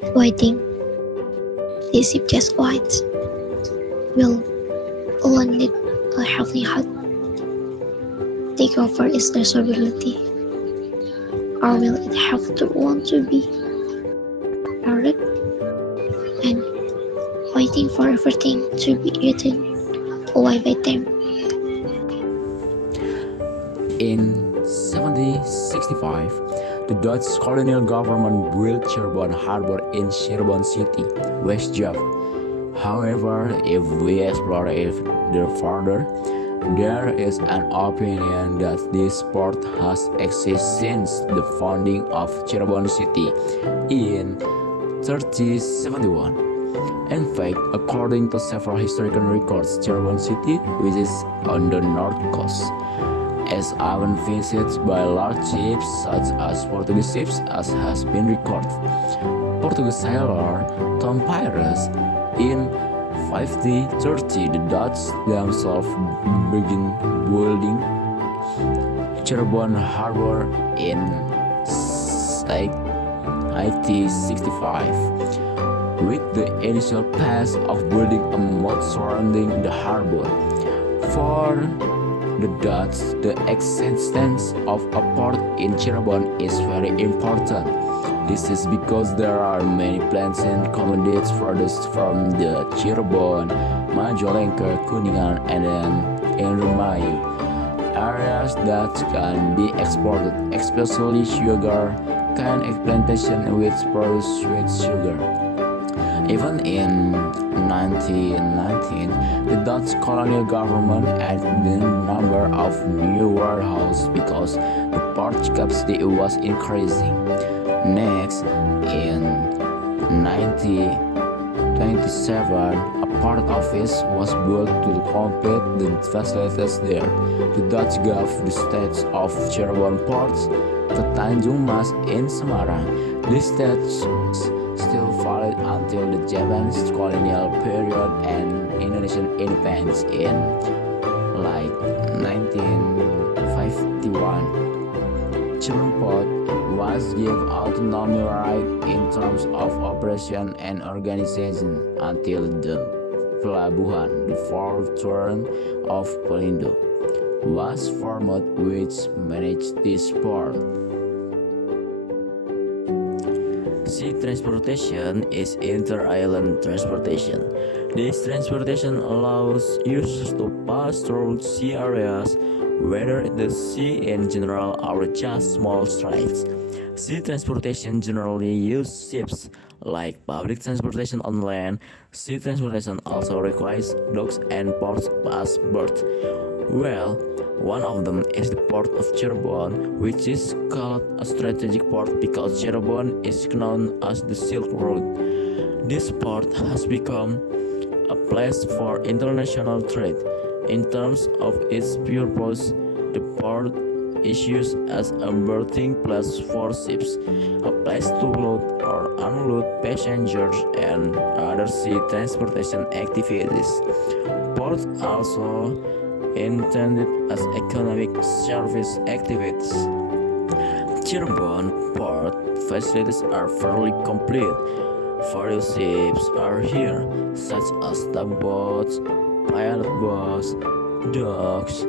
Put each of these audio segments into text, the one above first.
Waiting, the ship just waits. Will one need a helping hand take over its responsibility, or will it have to want to be direct and waiting for everything to be eaten away by them? In 1765, the Dutch colonial government built Cirebon Harbor in Cirebon City, West Java. However, if we explore it further, there is an opinion that this port has existed since the founding of Cirebon City in 1371. In fact, according to several historical records, Cirebon City, which is on the north coast, is often visited by large ships such as Portuguese ships, as has been recorded. Portuguese sailor Tom Pires in 1530, the Dutch themselves began building Cirebon Harbor in 1865, with the initial phase of building a moat surrounding the harbor. For the Dutch, the existence of a port in Cirebon is very important. This is because there are many plants and commodities produced from the Cirebon, Majalengka, Kuningan, and Indramayu areas that can be exported, especially sugar cane plantation which produce sweet sugar. Even in 1919, the Dutch colonial government added the number of new warehouses because the port capacity was increasing. Next, in 1927, a port office was built to complete the facilities there. The Dutch gave the states of Cirebon ports to Tanjung Mas in Semarang. These states still valid until the Japanese colonial period and Indonesian independence in 1951. Cirebon Port was given autonomy right in terms of operation and organization until the Pelabuhan, the fourth turn of Pelindo, was formed which managed this port. Sea transportation is inter-island transportation. This transportation allows users to pass through sea areas, whether the sea in general or just small straits. Sea transportation generally uses ships, like public transportation on land. Sea transportation also requires docks and ports as berths. Well, one of them is the port of Cirebon, which is called a strategic port because Cirebon is known as the Silk Road. This port has become a place for international trade. In terms of its purpose, the port is used as a berthing place for ships, a place to load or unload passengers and other sea transportation activities. Ports also intended as economic service activities. Cirebon port facilities are fairly complete. Various ships are here, such as tugboats, pilot boats, docks,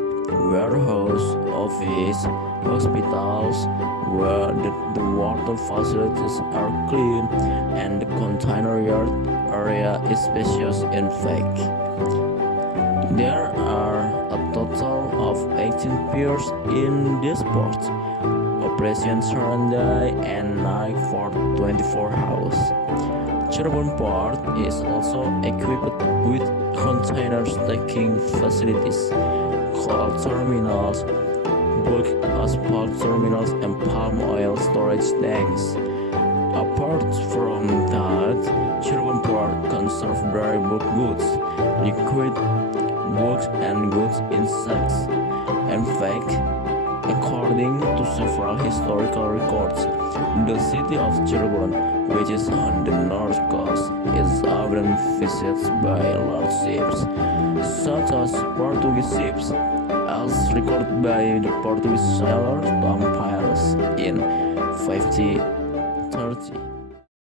warehouse, office, hospitals, where the water facilities are clean and the container yard area is spacious. In fact, there are a total of 18 piers in this port, operations run day and night for 24 hours. Cirebon Port is also equipped with container stacking facilities, coal terminals, bulk asphalt terminals, and palm oil storage tanks. Apart from that, Cirebon Port can serve dry bulk goods, liquid goods, and goods in sacks. In fact, according to several historical records, the city of Cirebon, which is on the north coast, is often visited by large ships, such as Portuguese ships, as recorded by the Portuguese sailor Tom Pires in 1530.